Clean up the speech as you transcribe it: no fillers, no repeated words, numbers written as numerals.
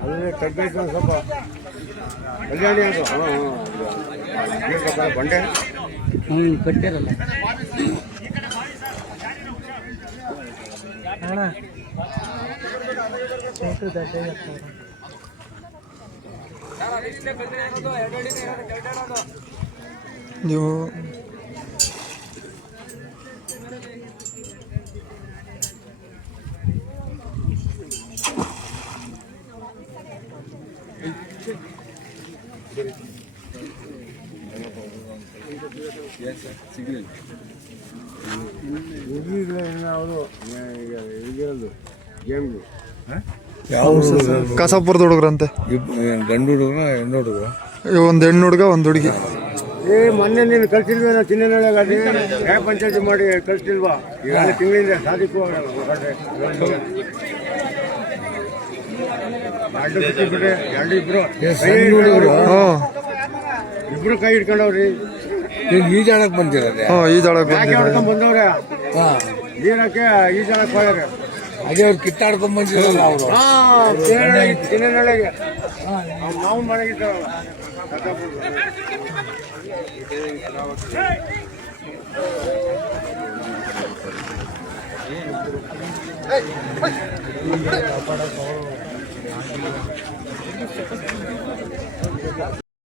ಅಲ್ಲೇ ತಗ್ಗೈತೆ ಸ್ವಲ್ಪ ಕಲ್ಯಾಣಿ ಅದು ಬಂಡೆ ಕಟ್ಟಿರಲ್ಲ ಅಣ್ಣ ನೀವು ಕಸಾಪುರದ ಹುಡುಗ್ರಂತೆ ಗಂಡು ಹುಡುಗ ಹೆಣ್ಣು ಹುಡುಗ ಒಂದು ಹೆಣ್ಣು ಹುಡುಗ ಒಂದು ಹುಡುಗಿ. ಮೊನ್ನೆ ನೀನು ಕಳ್ಸಿಲ್ವೇ ನಾವು ಚಿನ್ನನೊಳಗೆ ಯಾಕೆ ಪಂಚಾಯತಿ ಮಾಡಿ ಕಳ್ಸಿಲ್ವಾ? ಈಗ ತಿಂಗಳಿಂದ ಸಾಧಿಕೂ ಇಬ್ರು ಕೈ ಹಿಡ್ಕೊಂಡವ್ರಿ. ಈಜಾಡಕ್ ಬಂದಿರೋದೆ ಈಜಾಡಕ್ ಹೊಡ್ಕೊಂಡ್ ಬಂದವ್ರೆ ನೀರಕ್ಕೆ ಈಜಾಡಕ್ ಹೋಗ್ಯಾರ. ಅದೇ ಅವ್ರು ಕಿತ್ತಾಡ್ಕೊಂಡ್ ಬಂದಿರಲ್ಲ ಅವರು ಚಿನ್ನನೊಳಗೆ ನಾವು ಮನೆಗಿದ್ದಾರಲ್ಲ